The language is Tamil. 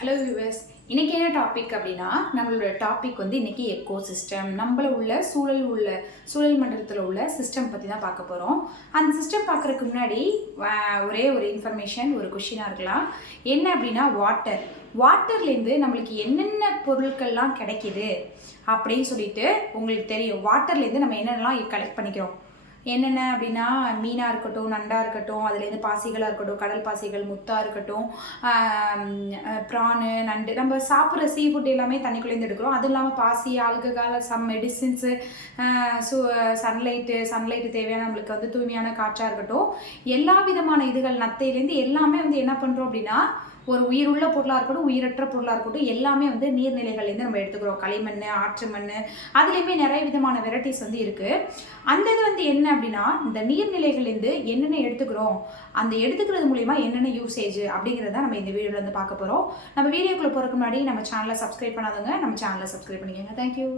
ஹலோ வியூவர்ஸ், இன்றைக்கி என்ன டாபிக் அப்படின்னா, நம்மளோட டாபிக் வந்து இன்றைக்கி எக்கோ சிஸ்டம். நம்மள சூழல் மண்டலத்தில் உள்ள சிஸ்டம் பற்றி தான் பார்க்க போகிறோம். அந்த சிஸ்டம் பார்க்குறதுக்கு முன்னாடி ஒரே ஒரு இன்ஃபர்மேஷன், ஒரு கொஷினாக இருக்கலாம். என்ன அப்படின்னா, வாட்டர்லேருந்து நம்மளுக்கு என்னென்ன பொருட்கள்லாம் கிடைக்கிது அப்படின்னு சொல்லிட்டு உங்களுக்கு தெரியும். வாட்டர்லேருந்து நம்ம என்னென்னலாம் கலெக்ட் பண்ணிக்கிறோம். என்னென்ன அப்படின்னா, மீனாக இருக்கட்டும், நண்டாக இருக்கட்டும், அதுலேருந்து பாசிகளாக இருக்கட்டும், கடல் பாசிகள், முத்தாக இருக்கட்டும், ப்ரானு, நண்டு, நம்ம சாப்பிட்ற சீ ஃபுட் எல்லாமே தண்ணிக்குள்ளேருந்து எடுக்கிறோம். அதுவும் இல்லாமல் பாசி, ஆல்கஹால், சம் மெடிசின்ஸு, சன்லைட்டு தேவையான நம்மளுக்கு வந்து தூய்மையான காற்றாக இருக்கட்டும், எல்லா விதமான இதுகள் நத்தையிலேருந்து எல்லாமே வந்து என்ன பண்ணுறோம் அப்படின்னா, ஒரு உயிருள்ள பொருளாக இருக்கட்டும், உயிரற்ற பொருளாக இருக்கட்டும், எல்லாமே வந்து நீர்நிலைகள்லேருந்து நம்ம எடுத்துக்கிறோம். களிமண், ஆற்று மண், அதுலேயுமே நிறைய விதமான வெரைட்டிஸ் வந்து இருக்குது. அந்த இது வந்து என்ன அப்படின்னா, இந்த நீர்நிலைகள்லேருந்து என்னென்ன எடுத்துக்கிறோம், அந்த எடுத்துக்கிறது மூலிமா என்னென்ன யூசேஜ் அப்படிங்கிறத நம்ம இந்த வீடியோவில் வந்து பார்க்க போகிறோம். நம்ம வீடியோக்குள்ளே போகிறதுக்கு முன்னாடி நம்ம சேனலை சப்ஸ்கிரைப் பண்ணாதவங்க நம்ம சேனலை சப்ஸ்கிரைப் பண்ணிக்கோங்க. தேங்க்யூ.